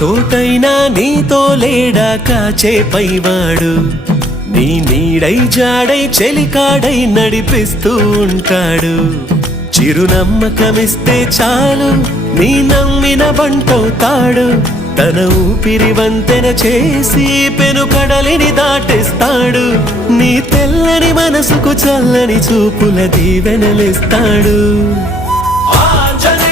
చోటైనా నీతో లేడా కాచే పైవాడు నీ నీడై జాడై చెలికాడై నడిపిస్తూ ఉంటాడు చిరునమ్మకమిస్తే చాలు నీ నమ్మిన బంటవుతాడు తన ఊపిరి వంతెన చేసి పెను కడలిని దాటిస్తాడు నీ తెల్లని మనసుకు చల్లని చూపుల దీవెనలిస్తాడు